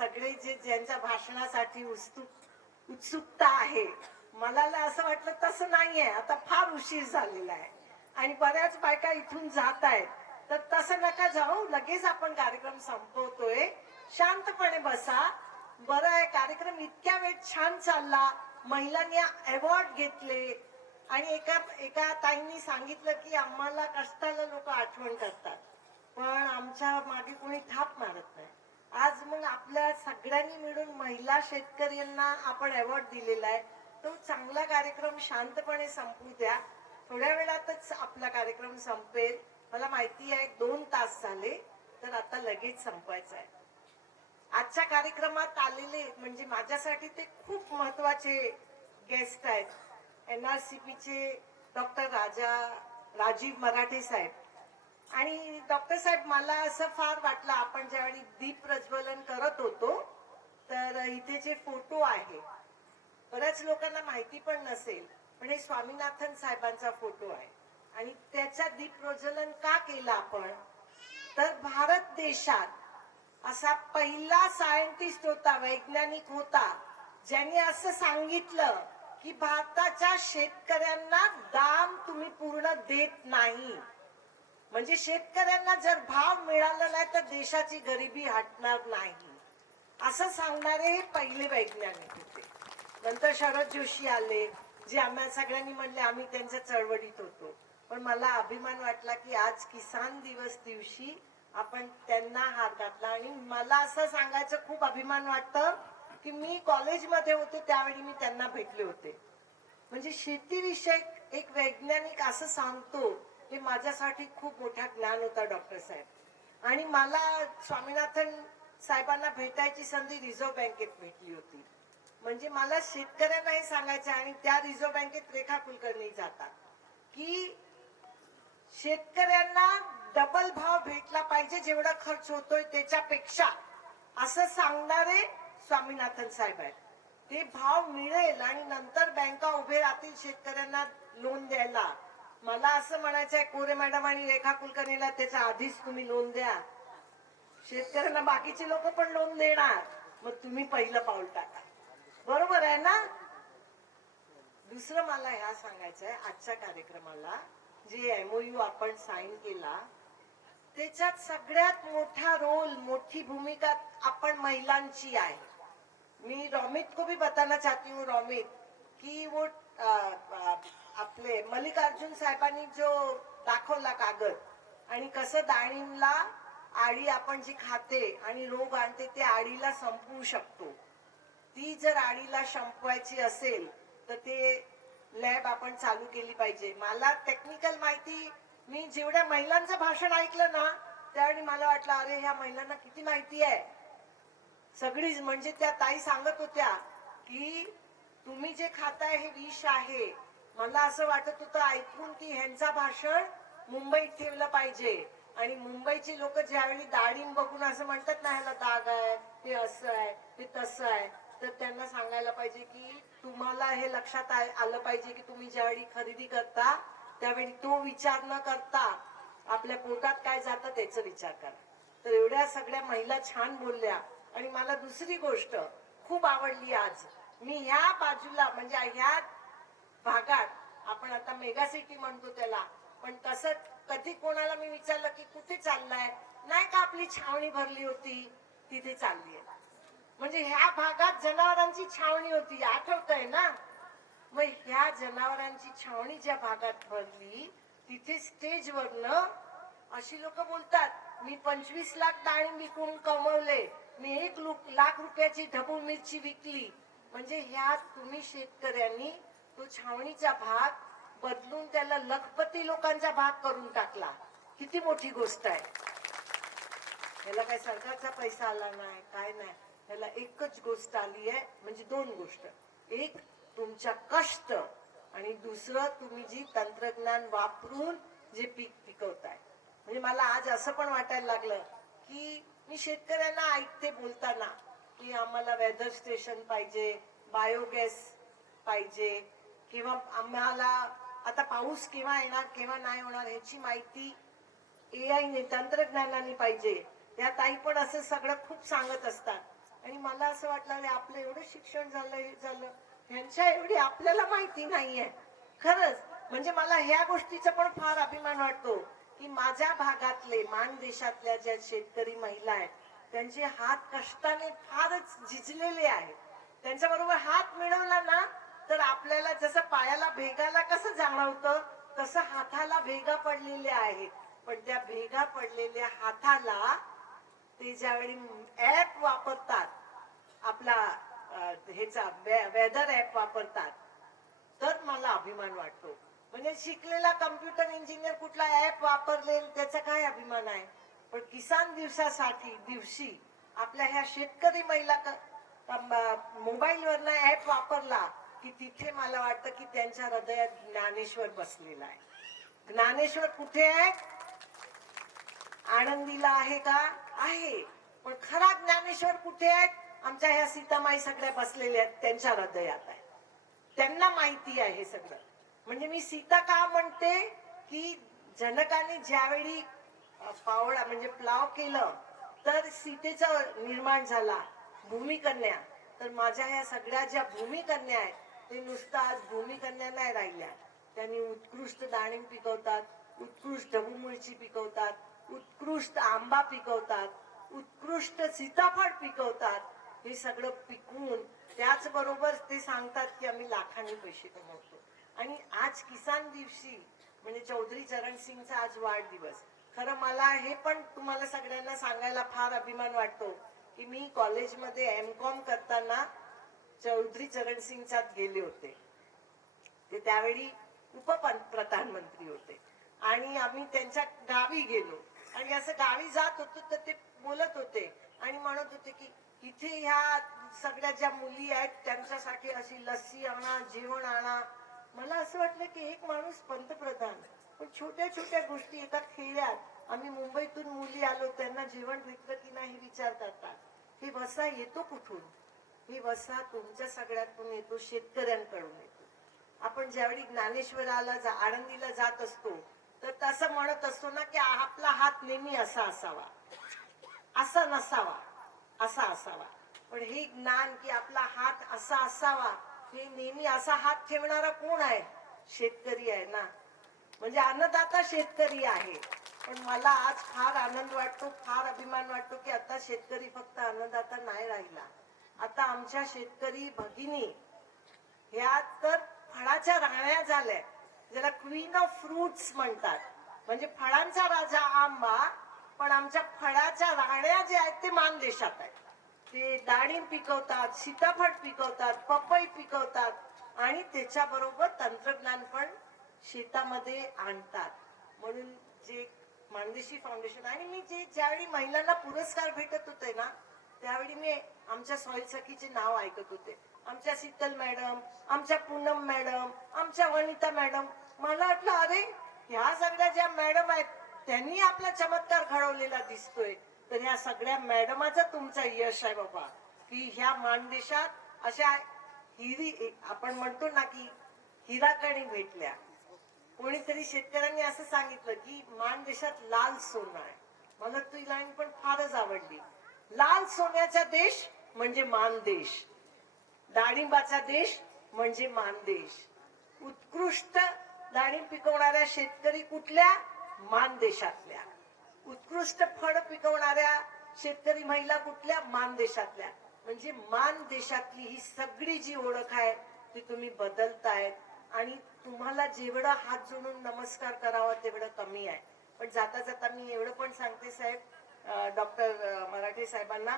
सगळे जे ज्यांच्या भाषणासाठी उत्सुकता आहे, मला असं वाटलं तसं नाहीये. आता फार उशीर झालेला आहे आणि बऱ्याच बायका इथून जात आहेत, तर तसं नका जाऊ. लगेच आपण कार्यक्रम संपवतोय. शांतपणे बसा. बरं आहे, कार्यक्रम इतक्या वेळ छान चालला, महिलांनी अवॉर्ड घेतले आणि एका एका ताईंनी सांगितलं की आम्हाला कष्टाला लोक आठवण करतात, पण आमच्या मागे कोणी थाप मारत नाही. आज मग आपल्या सगळ्यांनी मिळून महिला शेतकऱ्यांना आपण अवॉर्ड दिलेला आहे. तो चांगला कार्यक्रम शांतपणे संपू द्या. थोड्या वेळातच आपला कार्यक्रम संपेल. मला माहिती आहे 2 तास झाले, तर आता लगेच संपवायचा आहे. आजच्या कार्यक्रमात आलेले म्हणजे माझ्यासाठी ते खूप महत्वाचे गेस्ट आहेत. NRCP चे डॉक्टर राजीव मराठे साहेब. आणि डॉक्टर साहेब, मला असं फार वाटलं, आपण ज्यावेळी दीप प्रज्वलन करत होतो तर इथे जे फोटो आहे, बऱ्याच लोकांना माहिती पण नसेल, पण हे स्वामीनाथन साहेबांचा फोटो आहे. आणि त्याच्या दीप प्रज्वलन का केलं आपण, तर भारत देशात असा पहिला सायंटिस्ट होता, वैज्ञानिक होता, ज्यांनी असं सांगितलं की भारताच्या शेतकऱ्यांना दाम तुम्ही पूर्ण देत नाही. म्हणजे शेतकऱ्यांना जर भाव मिळाला नाही तर देशाची गरिबी हटणार नाही, असं सांगणारे हे पहिले वैज्ञानिक होते. नंतर शरद जोशी आले, जे आम्हा सगळ्यांनी म्हणले, आम्ही त्यांच्या चळवळीत होतो. पण मला अभिमान वाटला की आज किसान दिवस दिवशी आपण त्यांना हात घातला. आणि मला असं सांगायचं खूप अभिमान वाटतं की मी कॉलेजमध्ये होते त्यावेळी मी त्यांना भेटले होते. म्हणजे शेतीविषयक एक वैज्ञानिक असं सांगतो, हे माझ्यासाठी खूप मोठा ज्ञान होता डॉक्टर साहेब. आणि मला स्वामीनाथन साहेबांना भेटायची संधी रिझर्व्ह बँकेत भेटली होती. म्हणजे मला शेतकऱ्यांनाही सांगायचं, आणि त्या रिझर्व्ह बँकेत रेखा कुलकर्णी जातात, की शेतकऱ्यांना डबल भाव भेटला पाहिजे जेवढा खर्च होतोय त्याच्यापेक्षा, असं सांगणारे स्वामीनाथन साहेब आहेत. ते भाव मिळेल आणि नंतर बँका उभे राहतील शेतकऱ्यांना लोन द्यायला. मला असं म्हणायचं आहे, कोरे मॅडम आणि रेखा कुलकर्णीला, त्याच्या आधीच तुम्ही लोन द्या. शेतकऱ्यांना बाकीचे लोक पण लोन देणार, मग तुम्ही पहिलं पाऊल टाका. बरोबर आहे ना? दुसरं मला ह्या सांगायचं आहे, आजच्या कार्यक्रमाला जे MOU आपण साइन केला, त्याच्यात सगळ्यात मोठा रोल, मोठी भूमिका आपण महिलांची आहे. मैं रोमित को भी बताना चाहती हूँ, रोमित, कि वो आपले मल्लिकार्जुन साहेबांनी जो दाखवला कागद, आणि कसं डाळिंबला आळी आपण जी खाते आणि रोग आणते ते आळीला संपवू शकतो. ती जर आळीला संपवायची असेल तर ते लॅब आपण चालू केली पाहिजे. मला टेक्निकल माहिती, मी जेवढ्या महिलांचं भाषण ऐकलं ना त्यावेळी मला वाटलं, अरे ह्या महिलांना किती माहिती आहे. सगळीच म्हणजे त्या ताई सांगत होत्या की तुम्ही जे खाताय हे विष आहे. मला असं वाटत होतं ऐकून की ह्यांचा भाषण मुंबईत ठेवलं पाहिजे, आणि मुंबईची लोक ज्यावेळी डाळिंब बघून असं म्हणतात ना, ह्याला दाग आहे, हे असं आहे, हे तसं आहे, तर त्यांना सांगायला पाहिजे की तुम्हाला हे लक्षात आलं पाहिजे की तुम्ही ज्यावेळी खरेदी करता त्यावेळी तो विचार न करता आपल्या पोटात काय जातं त्याचा विचार करा. तर एवढ्या सगळ्या महिला छान बोलल्या. आणि मला दुसरी गोष्ट खूप आवडली, आज मी ह्या बाजूला म्हणजे ह्या भागात, आपण आता मेगा सिटी म्हणतो त्याला, पण तसं कधी कोणाला मी विचारलं की कुठे चाललाय, नाही का आपली छावणी भरली होती तिथे चालली आहे. म्हणजे ह्या भागात जनावरांची छावणी होती, आठवतंय ना? मग ह्या जनावरांची छावणी ज्या भागात भरली तिथे स्टेजवरनं अशी लोक बोलतात, मी 25 लाख डाळिंब विकून कमवले, मी 1 लाख रुपयाची ढबू मिरची विकली. म्हणजे ह्या तुम्ही शेतकऱ्यांनी तो छावणीचा भाग बदलून त्याला लखपती लोकांचा भाग करून टाकला. किती मोठी गोष्ट आहे. ह्याला काय सरकारचा पैसा आला नाही, काय नाही, ह्याला एकच गोष्ट आली आहे, म्हणजे 2 गोष्ट. एक तुमच्या कष्ट, आणि दुसरं तुम्ही जी तंत्रज्ञान वापरून जे पीक पिकवताय. म्हणजे मला आज असं पण वाटायला लागलं की मी शेतकऱ्यांना ऐकते बोलताना की आम्हाला वेदर स्टेशन पाहिजे, बायोगॅस पाहिजे, किंवा आम्हाला आता पाऊस केव्हा येणार केव्हा नाही होणार ह्याची माहिती AI ने, तंत्रज्ञानाने पाहिजे. त्या ताई पण असं सगळं खूप सांगत असतात. आणि असं वाटलं अरे आपलं एवढं शिक्षण झालं हे झालं, ह्यांच्या एवढी आपल्याला माहिती नाहीये. खरंच म्हणजे मला ह्या गोष्टीचा पण फार अभिमान वाटतो की माझ्या भागातले मानदेशातल्या ज्या शेतकरी महिला आहेत त्यांचे हात कष्टाने फारच झिजलेले आहेत. त्यांच्या बरोबर हात मिळवला ना तर आपल्याला जसं पायाला भेगाला कसं जाणवतं तसं हाताला भेगा पडलेल्या आहेत. पण त्या भेगा पडलेल्या हाताला ते ज्यावेळी ऍप वापरतात, आपला ह्याचा वेदर ऍप वापरतात, तर मला अभिमान वाटतो. म्हणजे शिकलेला कम्प्युटर इंजिनियर कुठला ऍप वापरले त्याचा काय अभिमान आहे. पण किसान दिवशी आपल्या ह्या शेतकरी महिला मोबाईल वरनं ऍप वापरला की तिथे मला वाटतं की त्यांच्या हृदयात ज्ञानेश्वर बसलेला आहे. ज्ञानेश्वर कुठे आहे? आनंदीला आहे का? आहे. पण खरा ज्ञानेश्वर कुठे आहे? आमच्या ह्या सीतामाई सगळ्या बसलेल्या आहेत त्यांच्या हृदयात आहे. त्यांना माहिती आहे सगळं. म्हणजे मी सीता का म्हणते की जनकाने ज्यावेळी पावळा म्हणजे प्लाव केलं तर सीतेचं निर्माण झाला भूमिकन्या. तर माझ्या ह्या सगळ्या ज्या भूमिकन्या आहेत ते नुसतं आज भूमिकन्या नाही राहिल्या. त्यांनी उत्कृष्ट डाळिंब पिकवतात, उत्कृष्ट ढबूमिरची पिकवतात, उत्कृष्ट आंबा पिकवतात, उत्कृष्ट सीताफळ पिकवतात. हे सगळं पिकवून त्याचबरोबर ते सांगतात की आम्ही लाखांनी पैसे कमवतो. आणि आज किसान दिवशी म्हणजे चौधरी चरण सिंगचा आज वाढदिवस. खरं मला हे पण तुम्हाला सगळ्यांना सांगायला फार अभिमान वाटतो की मी कॉलेजमध्ये एमकॉम करताना चौधरी चरण सिंगच्यात गेले होते. ते त्यावेळी उपप्रधानमंत्री होते आणि आम्ही त्यांच्या गावी गेलो आणि असं गावी जात होतो तर ते बोलत होते आणि म्हणत होते की इथे ह्या सगळ्या ज्या मुली आहेत त्यांच्यासाठी अशी लस्सी आणा, जेवण आणा. मला असं वाटलं की एक माणूस पंतप्रधान पण छोट्या छोट्या गोष्टी एका खेड्यात आम्ही मुंबईतून मुली आलो त्यांना जेवण भेटलं की नाही विचार करतात. हे वसा येतो कुठून? हे वसा तुमच्या सगळ्यातून येतो, शेतकऱ्यांकडून येतो. आपण ज्यावेळी ज्ञानेश्वराला आनंदीला जात असतो तर तसं म्हणत असतो ना की आपला हात नेहमी असा असावा, असा नसावा, असा असावा. पण हे ज्ञान की आपला हात असा असावा, हे नेहमी असा हात ठेवणारा कोण आहे? शेतकरी आहे ना. म्हणजे अन्नदाता शेतकरी आहे. पण मला आज फार आनंद वाटतो, फार अभिमान वाटतो की आता शेतकरी फक्त अन्नदाता नाही राहिला. आता आमच्या शेतकरी भगिनी ह्या तर फळाच्या राण्या झाल्या, ज्याला क्वीन ऑफ फ्रुट्स म्हणतात. म्हणजे फळांचा राजा आंबा, पण आमच्या फळाच्या राण्या जे आहेत ते मानदेशात आहेत. ते डाळिंब पिकवतात, सीताफळ पिकवतात, पपई पिकवतात आणि त्याच्याबरोबर तंत्रज्ञान पण शेतामध्ये आणतात. म्हणून जे मानदेशी फाउंडेशन आणि मी जे ज्यावेळी महिलांना पुरस्कार भेटत होते ना त्यावेळी मी आमच्या सॉइल सखीचे नाव ऐकत होते. आमच्या शीतल मॅडम, आमच्या पूनम मॅडम, आमच्या वनिता मॅडम. मला वाटलं अरे ह्या सगळ्या ज्या मॅडम आहेत त्यांनी आपला चमत्कार घडवलेला दिसतोय. तर ह्या सगळ्या मॅडमाचं तुमचं यश आहे बाबा की ह्या मानदेशात अशा हिरी आपण म्हणतो ना की हिराकणी भेटल्या. कोणीतरी शेतकऱ्यांनी असं सांगितलं की मानदेशात लाल सोनं आहे. मला ती लाईन पण फारच आवडली. लाल सोन्याचा देश म्हणजे मानदेश, डाळिंबाचा देश म्हणजे मानदेश. उत्कृष्ट डाळिंब पिकवणाऱ्या शेतकरी कुठल्या? मानदेशातल्या. उत्कृष्ट फळ पिकवणाऱ्या शेतकरी महिला कुठल्या? मानदेशातल्या. म्हणजे मानदेशातली ही सगळी जी ओळख आहे ती तुम्ही बदलतायत आणि तुम्हाला जेवढा हात जोडून नमस्कार करावा तेवढं कमी आहे. पण जाता जाता मी एवढं पण सांगते साहेब, डॉक्टर मराठे साहेबांना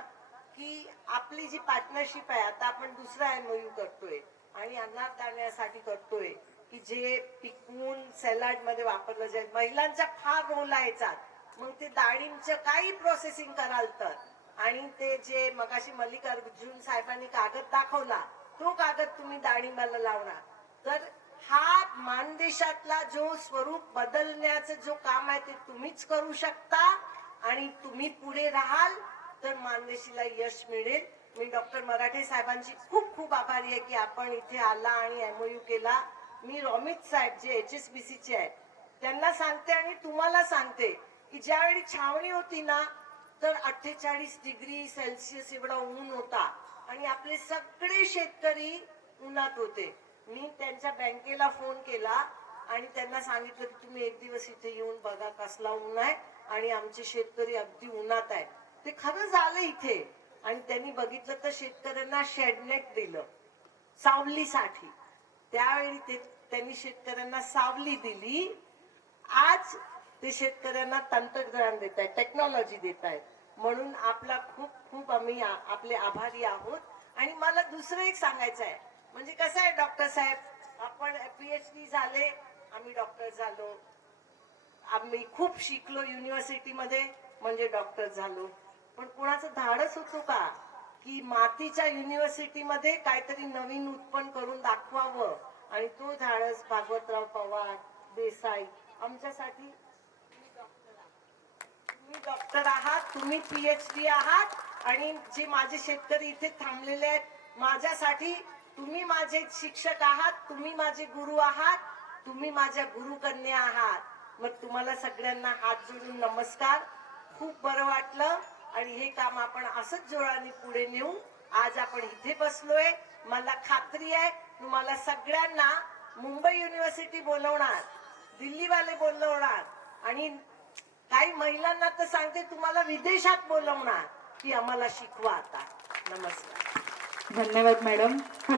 की आपली जी पार्टनरशिप आहे आता आपण दुसरा MOU करतोय आणि अन्नधान्यासाठी करतोय की जे पिकवून सॅलड मध्ये वापरलं जाईल. महिलांचा फार रोल आहे याच्यात. मग ते डाळिंबचं काही प्रोसेसिंग कराल तर आणि ते जे मगाशी मल्लिकार्जुन साहेबांनी कागद दाखवला तो कागद तुम्ही डाळिंबाला लावणार तर हा मानदेशातला जो स्वरूप बदलण्याचं जो काम आहे ते तुम्हीच करू शकता आणि तुम्ही पुढे राहाल तर मानदेशीला यश मिळेल. मी डॉक्टर मराठे साहेबांची खूप खूप आभारी आहे की आपण इथे आला आणि MOU केला. मी रोमित साहेब जे HSBC चे आहेत त्यांना सांगते आणि तुम्हाला सांगते की ज्यावेळी छावणी होती ना तर 48 डिग्री सेल्सिअस एवढा ऊन होता आणि आपले सगळे शेतकरी उन्हात होते. मी त्यांच्या बँकेला फोन केला आणि त्यांना सांगितलं की तुम्ही एक दिवस इथे येऊन बघा कसला ऊन आहे आणि आमचे शेतकरी अगदी उन्हात आहे. ते खरं झालं इथे. आणि त्यांनी बघितलं तर शेतकऱ्यांना शेडनेट दिलं सावलीसाठी. त्यावेळी त्यांनी शेतकऱ्यांना सावली दिली. आज ते शेतकऱ्यांना तंत्रज्ञान देत आहेत, टेक्नॉलॉजी देत आहेत. म्हणून आपला खूप खूप आम्ही आपले आभारी आहोत. आणि मला दुसरं एक सांगायचं आहे, म्हणजे कसं आहे डॉक्टर साहेब, आपण PhD झाले, आम्ही डॉक्टर झालो, आम्ही खूप शिकलो युनिव्हर्सिटीमध्ये म्हणजे डॉक्टर झालो. पण कोणाचं धाडस होतो का की मातीच्या युनिव्हर्सिटीमध्ये काहीतरी नवीन उत्पन्न करून दाखवावं? आणि तो धाडस भागवतराव पवार, देसाई आमच्यासाठी. तुम्ही डॉक्टर आहात, तुम्ही PhD आहात आणि जे माझे शेतकरी इथे थांबलेले आहेत माझ्यासाठी, तुम्ही माझे शिक्षक आहात, तुम्ही माझे गुरु आहात, तुम्ही माझ्या गुरुकन्या आहात. मग तुम्हाला सगळ्यांना हात जोडून नमस्कार. खूप बरं वाटलं आणि हे काम आपण असंच जोराने पुढे नेऊ. आज आपण इथे बसलोय. मला खात्री आहे तुम्हाला सगळ्यांना मुंबई युनिव्हर्सिटी बोलवणार, दिल्लीवाले बोलवणार आणि काही महिलांना तर सांगते तुम्हाला विदेशात बोलवणार की आम्हाला शिकवा आता. नमस्कार. धन्यवाद मॅडम.